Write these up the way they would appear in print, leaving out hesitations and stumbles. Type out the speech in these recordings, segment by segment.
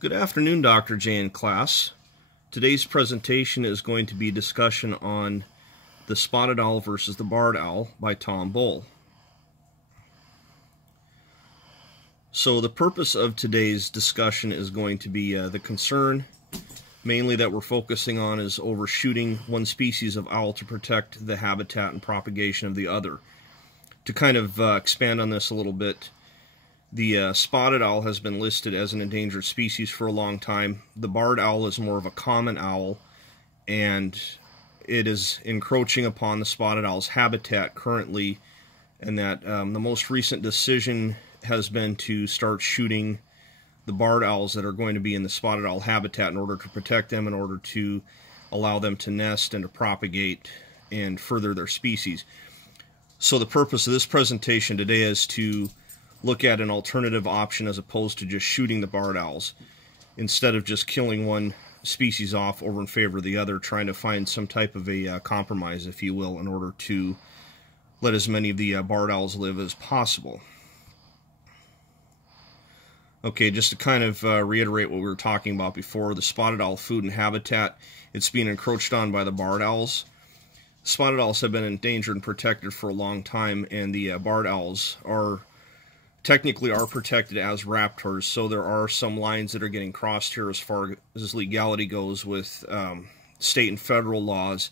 Good afternoon, Dr. J and class. Today's presentation is going to be a discussion on the spotted owl versus the barred owl by Tom Bull. So the purpose of today's discussion is going to be the concern mainly that we're focusing on is overshooting one species of owl to protect the habitat and propagation of the other. To kind of expand on this a little bit, the spotted owl has been listed as an endangered species for a long time. The barred owl is more of a common owl, and it is encroaching upon the spotted owl's habitat currently, and that the most recent decision has been to start shooting the barred owls that are going to be in the spotted owl habitat in order to protect them, in order to allow them to nest and to propagate and further their species. So the purpose of this presentation today is to look at an alternative option as opposed to just shooting the barred owls. Instead of just killing one species off over in favor of the other, trying to find some type of a compromise, if you will, in order to let as many of the barred owls live as possible. Okay, just to kind of reiterate what we were talking about before, the spotted owl food and habitat, it's being encroached on by the barred owls. Spotted owls have been endangered and protected for a long time, and the barred owls technically are protected as raptors, so there are some lines that are getting crossed here as far as legality goes with state and federal laws,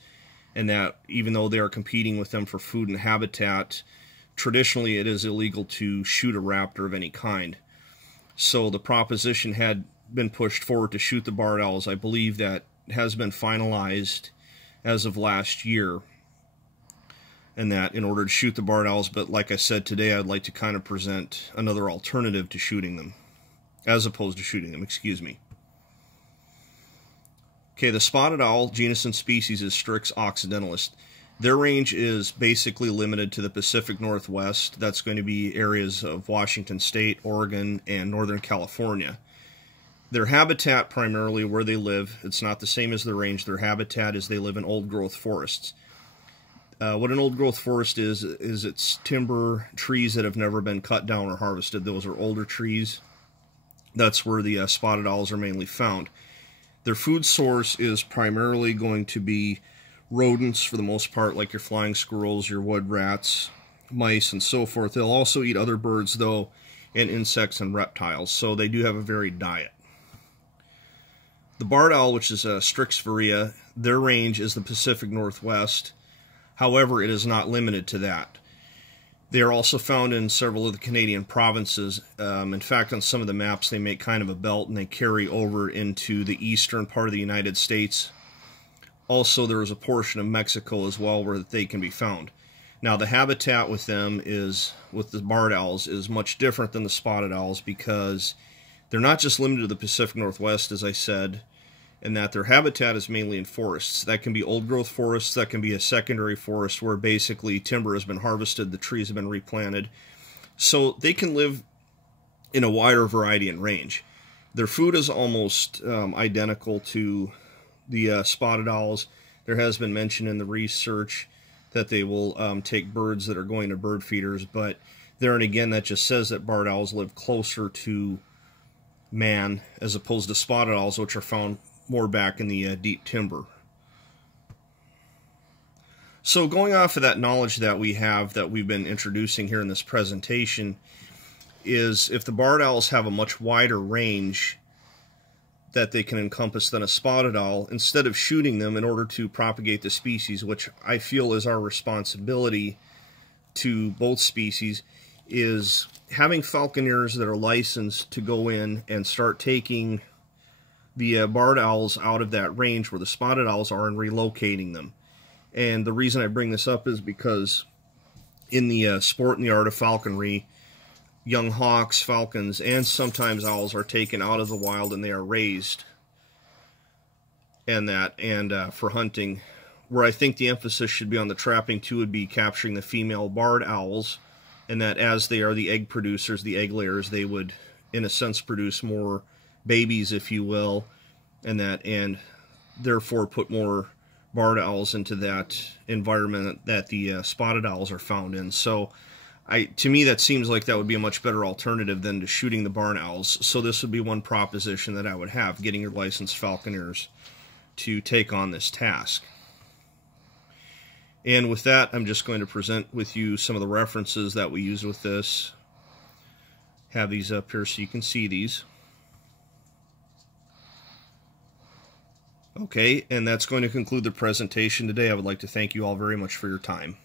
and that even though they are competing with them for food and habitat, traditionally it is illegal to shoot a raptor of any kind. So the proposition had been pushed forward to shoot the barred owls. I believe that has been finalized as of last year, and that in order to shoot the barred owls, but like I said, today I'd like to kind of present another alternative to shooting them, as opposed to shooting them, excuse me. Okay, the spotted owl, genus and species, is Strix occidentalis. Their range is basically limited to the Pacific Northwest. That's going to be areas of Washington State, Oregon, and Northern California. Their habitat, primarily where they live, it's not the same as the range. Their habitat is they live in old-growth forests. What an old-growth forest is it's timber, trees that have never been cut down or harvested. Those are older trees. That's where the spotted owls are mainly found. Their food source is primarily going to be rodents, for the most part, like your flying squirrels, your wood rats, mice, and so forth. They'll also eat other birds, though, and insects and reptiles, so they do have a varied diet. The barred owl, which is Strix virea, their range is the Pacific Northwest. However, it is not limited to that. They are also found in several of the Canadian provinces. In fact, on some of the maps, they make kind of a belt, and they carry over into the eastern part of the United States. Also, there is a portion of Mexico as well where they can be found. Now, the habitat with them with the barred owls, is much different than the spotted owls, because they're not just limited to the Pacific Northwest, as I said, and that their habitat is mainly in forests. That can be old-growth forests, that can be a secondary forest where basically timber has been harvested, the trees have been replanted. So they can live in a wider variety and range. Their food is almost identical to the spotted owls. There has been mention in the research that they will take birds that are going to bird feeders, but there and again, that just says that barred owls live closer to man as opposed to spotted owls, which are found more back in the deep timber. So going off of that knowledge that we have, that we've been introducing here in this presentation, is if the barred owls have a much wider range that they can encompass than a spotted owl, instead of shooting them in order to propagate the species, which I feel is our responsibility to both species, is having falconers that are licensed to go in and start taking the barred owls out of that range where the spotted owls are and relocating them. And the reason I bring this up is because in the sport and the art of falconry, young hawks, falcons, and sometimes owls are taken out of the wild and they are raised for hunting. Where I think the emphasis should be on the trapping too would be capturing the female barred owls, and that as they are the egg producers, the egg layers, they would in a sense produce more babies, if you will, and therefore put more barred owls into that environment that the spotted owls are found in. So To me, that seems like that would be a much better alternative than to shooting the barn owls. So this would be one proposition that I would have, getting your licensed falconers to take on this task. And with that, I'm just going to present with you some of the references that we use with this. Have these up here so you can see these. Okay, and that's going to conclude the presentation today. I would like to thank you all very much for your time.